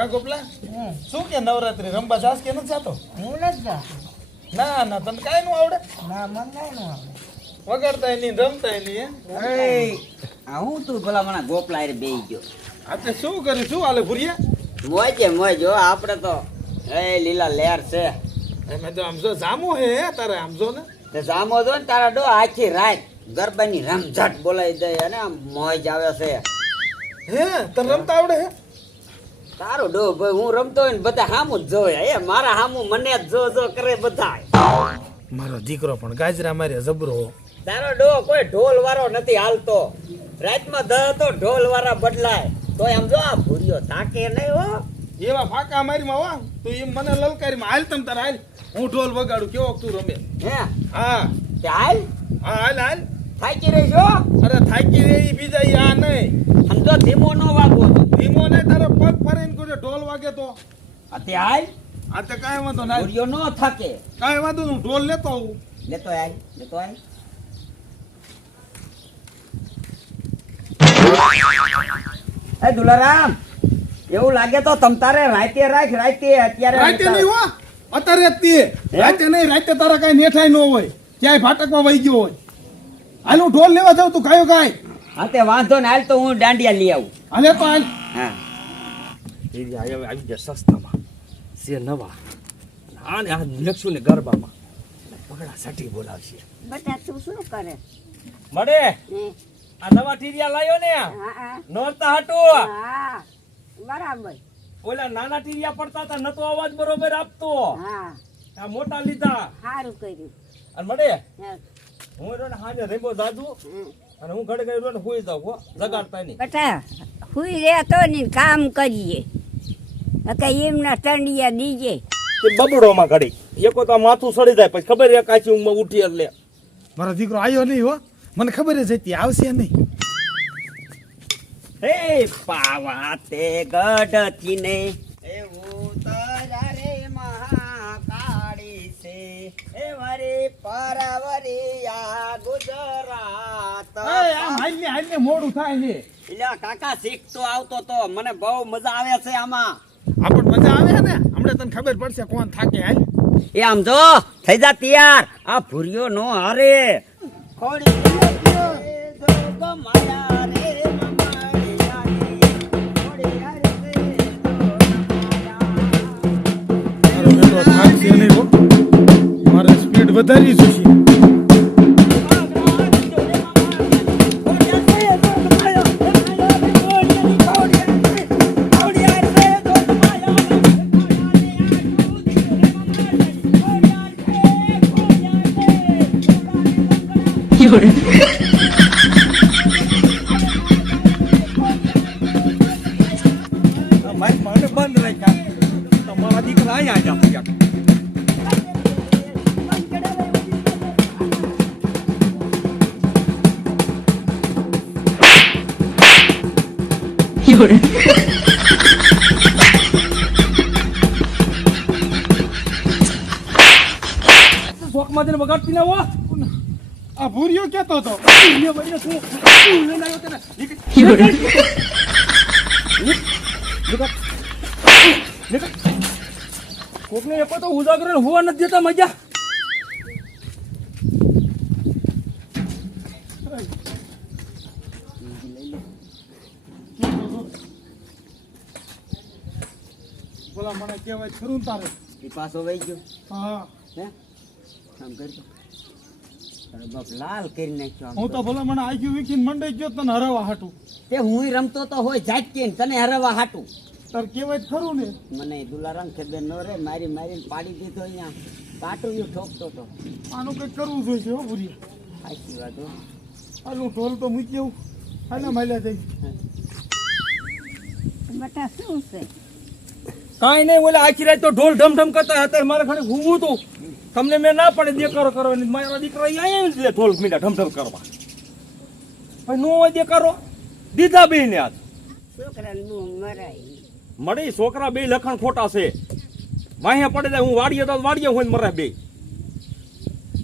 કા ગોપલા શું કે નવરાત્રી રમવા જાસ કે નથી જાતો? હું નથી જાતો. ના ના તને કાંઈ નું આવડે? ના મને કાંઈ નું આવડે. વગાડતા નહીં રમતા નહીં હું તું ભલા મને ગોપલા રે બેહી ગયો. આપણે શું કર્યું શું હાલે ભુરિયા? મોજે મોજ હો આપણે તો લીલા લહેર છે. મેં તો આમ જો જામો હે તારે આમ જો ને તે જામો જો ને તારા ડો આખી રાત ગરબાની રમઝટ બોલાવી દે અને આમ મોજ આવે છે. હે તને રમતા આવડે હે? તારો ડો ભાઈ હું રમતો હોય ને બધા હામું જ જોવે. મારા હામું મને જ જો કરે બધા. મારો દીકરો પણ ગાજરા મારે જબરો. તારો ડો કોઈ ઢોલ વાળો નથી હાલતો. રાતમાં તો ઢોલ વાળા બદલાય તો એમ જો આ ભૂરિયો તાકે નહીં હો. એવા ફાકા મારીમાં વા તું એમ મને લલકારીમાં હાલ તમ તારે હાલ હું ઢોલ વગાડું કેવો તું રમે. હે હા તે હાલ હા હાલ હાલ. થાકી રહી છો? અરે થાકી રે ઈ બીજા ઈ આ નહીં. સમજો ધીમો નો વાગવો. ધીમો ને તારો પગ ફરીને કોઈ ઢોલ વાગે તો તે હાલ આ તે કાંઈ વાંધો ના. ભૂરિયો નો થાકે. કાંઈ વાંધો નહીં, હું ઢોલ લેતો આવું. લેતો હાલ લેતો હાલ. એ દુલારામ એવું લાગે તો તમ તારે રાતે રાખ રાતે અત્યારે રાતે નહીં હો અત્યારે જ તે રાતે નહીં. રાતે તારા કાંઈ નેઠાઈ ન હોય ક્યાંય ફાટકમાં વહી ગયો હોય. હાલ હું ઢોલ લેવા જાઉં તું કાયો કાંઈ. હા તે વાંધો ને હાલ તો હું દાંડિયા લઈ આવું. હાલે તો હાલ. હા આવી ગયા સસ્તામાં છે નવા આ ને આ લક્ષું ને ગરબામાં પગડા સાટી બોલાવશે. બટા તું શું કરે? મળે હે? આ નવા ટીરિયા લાયો ને હા નોરતા હાટુ હા બરાબર. ઓલા નાના ટીરિયા પડતા હતા નતો અવાજ બરોબર આપતો. હા આ મોટા લીધા સારું કર્યું. અને મળે હા. હું રોને હાજે રેબો જાદુ અને હું ઘડે ઘડે રોને હોઈ જાઉં હો જગાડતા નહીં. બટા હુઈ રહેતો ને કામ કરીએ કે એમના ટંડિયા દીજે. તે બબડોમાં ઘડી એકો તો માથું સડી જાય પછી ખબર એક આછી ઊંઘમાં ઉઠી એટલે મારો દીકરો આવ્યો નહીં હો, મને ખબર જ હતી આવશે નહીં. હે પાવા તે ગઢથી ને એવું તારા રે મહાકાળી છે એ વરી પરવરી આ ગુજરાત. હાલ મોડું થાય છે. એટલે કાકા શીખતો આવતો તો મને બહુ મજા આવે છે આમાં. આપણ મજા આવે છે ને હમણાં તને ખબર પડશે કોણ થાકે. હાલ એ આમ જો થઈ જા તૈયાર. આ ભૂરિયો નો હારે ખોડી માયા રે મારો બેટો થાકશે નહીં હો, મારે સ્પીડ વધારી જોઈશે. મને બંધ રાખ્યા તમારા દીકરા અહીંયા જ શોખ માં વગાડતી ના હો. આ ભૂરિયો કેતો હતો કોકને એકો તો ઉજાગરો હોવા નથી દેતા મજા. બોલા મને કહેવાય ખરું તારે. એ પાછો વહી ગયો. હા હે આમ કરતો તારો બાપ લાલ કરી નાખ્યો. હું તો ભલા મને આગ્યું વીખીને મંડાઈ ગયો તને હરાવા હાટું. તે હું રમતો તો હોય જાટકી ને તને હરવા હાટું. તાર કહેવાય ખરું ને. મને દુલારામ ખબર ન રે મારી મારીને પાડી દીધો અહીંયા પાટું ઠોકતો તો. આનું કંઈક કરવું જોઈએ હો ભૂરિયા. સાચી વાત હો. હાલ હું ઢોલ તો મૂકી આવું. હાલે માલ્યા થઈ. બટા શું છે? કાંઈ નહીં ઓલા આખી રાત તો ઢોલ ઢમઢમ કરતા હતા મારે ખાલી ઘૂમવું હતું. તમને મેં ના પડે દેકારો કરો મારા દીકરા અહીંયા જ લે ઢોલ મીઠા ઢમઢમ કરવા. ભાઈ નો હોય દેકારો દીધા બે ને આજ છોકરાને બહુ મરાય. મળી છોકરા બે લખણ ખોટા છે. વાહ્યા પડે જાય હું વાડીએ તો વાડીએ હોય ને મરે બે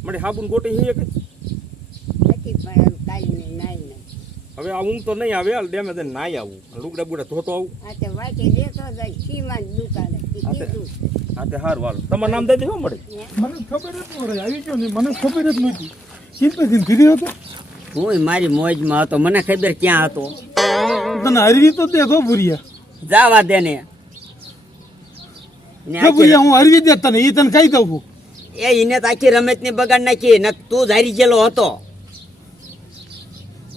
મળે હાબુન ગોટી હે કે નથી પણ કાઈ નહીં નાઈ નહીં. હવે આ ઊંઘ તો નહીં આવે હાલ ડેમે જઈને નાઈ આવું લુગડા બુડા ધોતો આવું આ તો વાંચે લેતો જાય સીમાં દુકાને કીધું હા તે હાર વાલો તમારું નામ દઈ દેવું મળે મને ખબર જ ન રહી આવી ગયો ને મને ખબર જ નહોતી ચિંતાથી ફીરી હતો હું મારી મોજમાં હતો, મને ખબર ક્યાં હતો. તને હરવી તો દે તો ભૂરિયા જાવા દે ને જો ભૂરિયા હું હરવી દે તને એ તને કહી દઉં છું એ એને તો આખી રમત ની બગાડ નાખી ને તું જ હારી ગયેલો હતો.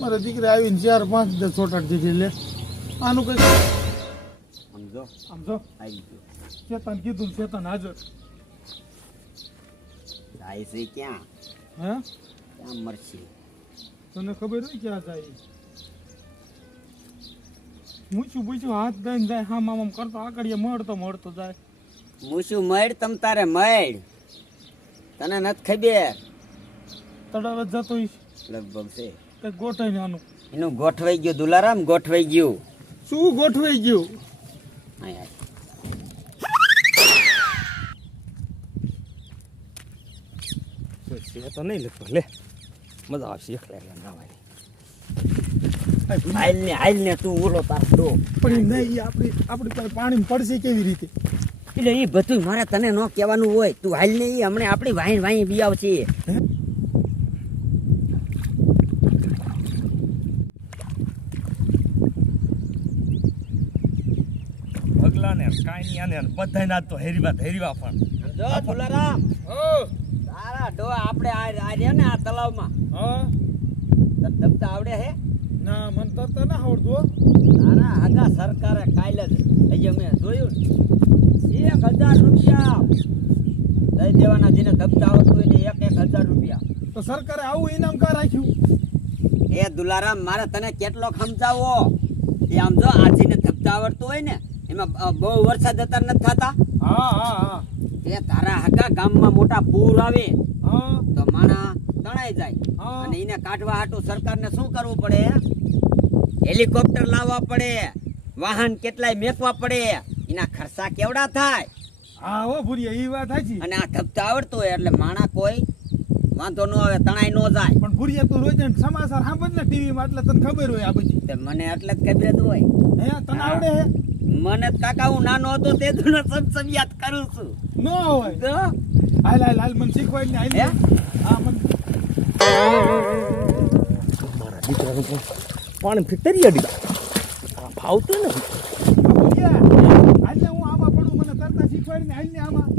મારા દીકરા આવીને 4-5 દસ છોટાડ દીધી લે આનું કઈ સમજો સમજો આવી ગયો. શેતાન કીધું શેતાન હાજર જાય છે ક્યાં? હે ક્યાં મરશે? તને ખબર હોય ક્યાં જાય મૂછું હાથ દઈને જાય હા મામ કરતો આકડીએ મળતો જાય મૂછું મળ તમ તારે મળ, તને નથી ખબર. તળાવ જ જતો હોઈશ લગભગ છે કઈ ગોઠાઈ ને આનું એનું ગોઠવાઈ ગયું દુલારામ, ગોઠવાઈ ગયું. શું ગોઠવાઈ ગયું આય આય. તો નહીં લખતો લે મજા આવશે એકલા એકલા નાવાની હાલ ને તું ઓલો તાર ડો. પણ નહીં આપણી પાસે પાણી પડશે કેવી રીતે એટલે એ બધું મારે તને ન કહેવાનું હોય, તું હાલ ને ઈ હમણે આપણી વાઈ બી આવશે. ભગલા ને કાઈ આને બધાય ના તો હેરીવા પણ સમજો દુલારામ, તારા ડો આપણે આ રહ્યા ને આ તલાવમાં હા તને દબતા આવડે હે? ના મને તરતા ના આવડતું તારા હગા સરકારે કાલે જ હજી મેં જોયું ને 1000 રૂપિયા દઈ દેવાના, જેને દબતા આવડતું હોય ને 1000 રૂપિયા. તો સરકારે આવું ઇનામ કા રાખ્યું એ દુલારામ મારે તને કેટલો સમજાવો, એ આમ જો આ જેને દબતા આવડતું હોય ને એમાં બહુ વરસાદ અત્યારે નથી થતા, હા હા હા એ તારા હગા ગામમાં મોટા પૂર આવે હા તો માણા તણાઈ જાય હા. અને એને કાઢવા હાટું સરકારને શું કરવું પડે? હેલિકોપ્ટર લાવવા પડે, વાહન કેટલાય મેકવા પડે, એના ખર્ચા કેવડા થાય. હા હો ભૂરિયા એ વાત સાચી અને આ ધબતા આવડતું હોય એટલે માણા કોઈ વાંધો ન આવે, તણાઈ ન જાય. પણ ભૂરિયા તો રોજ સમાચાર સાંભળ ને ટીવી માં એટલે તને ખબર હોય આ બધી તે મને એટલે જ ખબર જ હોય. હે તને આવડે હે મને જ કાકા હું નાનો હતો તે દુનો યાદ કરું છું. ન હોય તો હાલ મને શીખવાડ ને હે? હાલ હા મને મારા દીકરાનું પણ પાણી ફિટરી અડી ફાવતું નથી. ભૂરિયા હાલ ને હું આમાં પડું મને તરતા શીખવાડ ને હાલ ને આમાં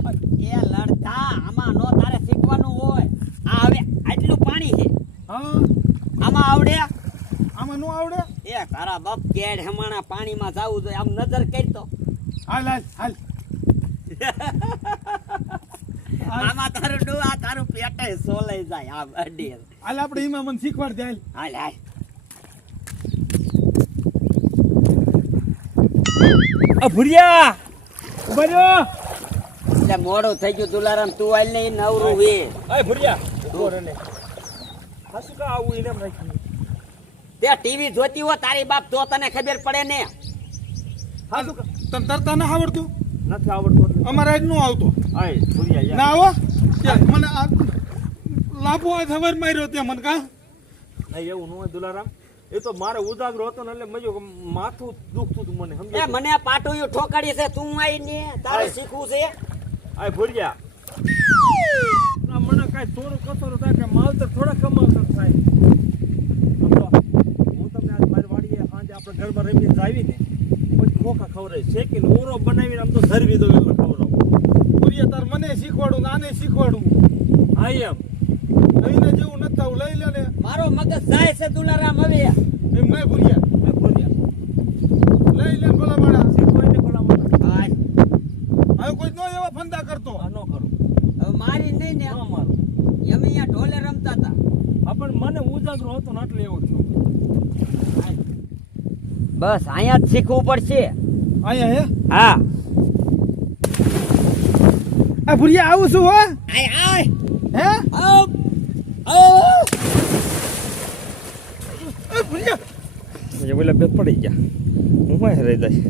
એ લડતા આમાં નો તારે શીખવાનું હોય. આ હવે આટલું પાણી છે, હા આમાં આવડે? આમાં નો આવડે એ તારા બાપ કેડ હમાણા પાણીમાં જાવું જોઈએ, આમ નજર કરતો હાલ આમાં તારું ડો આ તારું પેટે સોલાઈ જાય આ અડી. હાલ આપણે એમાં મને શીખવાડ દે હાલ હાલ હાલ. આ ભુરિયા ઉભા રહ્યો એટલે મોડું થઈ ગયું દુલારામ, તું હાલ ને ઈ નવરું વે. અય ભુરિયા ઉભો રહે ને હાસુ કા આવું એને રાખી તે ટીવી જોતી હો તારી બાપ તો તને ખબર પડે ને. હાલ તને તરતા ના આવડતું નથી આવડતું એટલે અમારે આજ નો આવતો આય ભુરિયા યાર ના આવો ત્યાં મને આ લાભો આ ખબર માર્યો ત્યાં મને કા નહીં એવું ન હોય દુલારામ, એ તો મારે ઉજાગરો હતો ને એટલે મજો માથું દુખતું હતું મને એ સમજ્યો? મને આ પાટોયું ઠોકાડી છે, તું આઈ ને તારે હાય. શીખવું છે. આય ભુરિયા ના મને કાંઈ થોડું કસરો થાય કે માવતર થોડા કમાવતર થાય. સમજો હું તમને આજ મારી વાડીએ સાંજે આપણે ઘરમાં રમીને આવી ને પછી ખોખા ખવડાવી શેકીને ઓરો બનાવીને આમ તો ધરવી દો એટલે ખવડાવું. ભૂરિયા તાર મને શીખવાડું ને આને શીખવાડું હા એમ લઈને જેવું નથી થવું લઈ લે ને મારો મગજ જાય છે દુલારામ હવે. એમ નહીં ભૂરિયા આ ભુરિયા લઈ લે ભલા માણા શીખવાય ને ભલા મને હાલ. હવે કોઈ નો એવા ફંદા કરતો આ ન કરું હવે મારી નહીં ને, ન મારું. અમે અહીંયા ઢોલે રમતા હતા. હા પણ મને ઉજાગરો હતો ને એટલે એવું થયું. બસ અહીંયા જ શીખવું પડશે. અહીંયા હે હા આ ભૂરિયા આવું છું હો આય આય હે આવ આવ. એ ભૂરિયા મુજે બોલા બે પડી ગયા હું માં રહી જાય.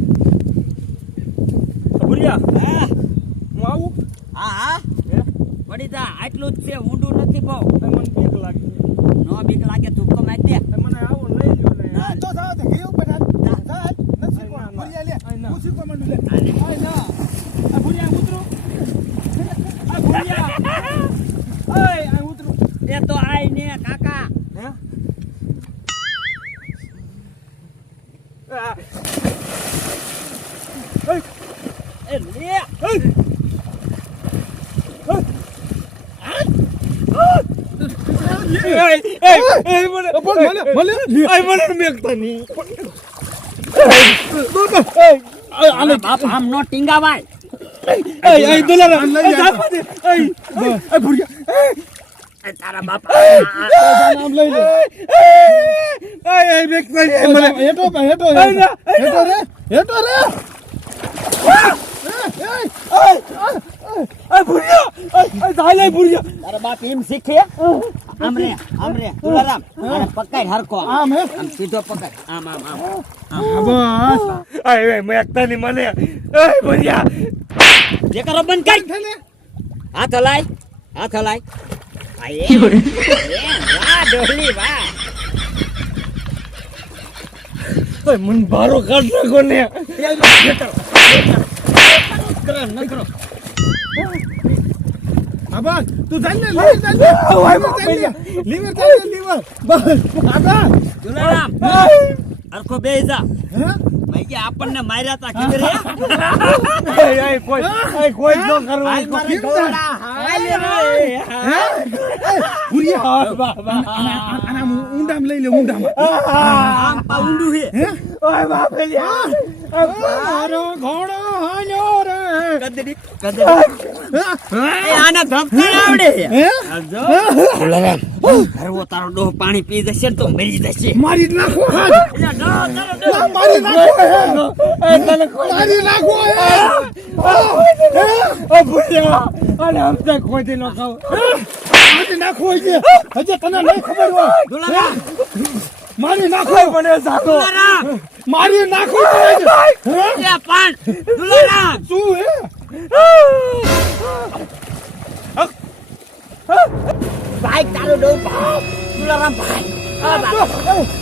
ભુરિયા હા હું આવું હા હા હે પડી જા, આટલું જ છે, ઊંડું નથી બહુ. મને બીક લાગે નો બીક લાગે ધુક્કો મારી દે. મને આવો લઈ લ્યો ને તો જાવ તે ઘી ઉપર હાલ. હાલ. નથી કોણ. ભુરિયા લે. હું શીખવા માંડું લે. આય ના. આ ભુરિયા ઉતરો. આ ભુરિયા. ઓય આ ઉતરો. એ તો આય ને કાકા હે? એ લે બાપ આમ નો ટીંગાવાય તારા બાપ નામ લઈ લે. હેઠો પા, હેઠો રે. હેઠો રે. તારા બાપ એમ શીખે આમ રે તુલારામ આને પકડ હરકો આમ હે. આમ સીધો પકડ આમ આમ આમ બસ. જે કરો બંધ કર થેલે. હાથ હલાય આયે વાહ ડોલી વાહ મન બારો કાઢ નાખો ને આબા તું ચાલ ને લીવર ચાલ ને. લીવર ચાલ ને લીવર. બસ. આબા. તુલારામ હરકો બેજા હે? ભાઈ કે આપણને માર્યા તા ખબર હે કોઈ જ ન કરવા હાલ મારે ગોળા હાલ રે ભુરિયા. આના ઊંડામાં લઈ લે, ઊંડામાં. આમ પાઉંડું હે હે? ઓય બાપલિયા મારો ઘોડો હાલ્યો રે. કદડી એ આના ધપકાર આવડે હે? આજો તુલારામ હરવો તારો ડોહ પાણી પી જશે ને તો મરી જશે મારી જ નાખો હાથ. અલ્યા ડોહ તારો ડોહ મારી નાખો હે. મારી નાખો હે. મારી નાખો છે. હજી તને નહીં ખબર હોય. તુલારામ મારી નાખો. તુલારામ મારી નાખો. હે? એ પણ તુલારામ શું હે? ભાઈ તારો ડોહ ભાઈ તુલારામ ભાઈ આ બાપ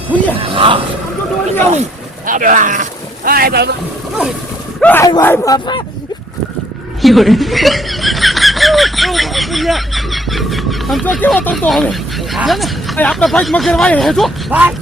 ભુરિયા. આમ તો ડોલી આવી. આય બાબા આમ તો કેવો તરતો હવે. છે ને? એ આપણે ભાઈ મગર વાય હે જો. ભાઈ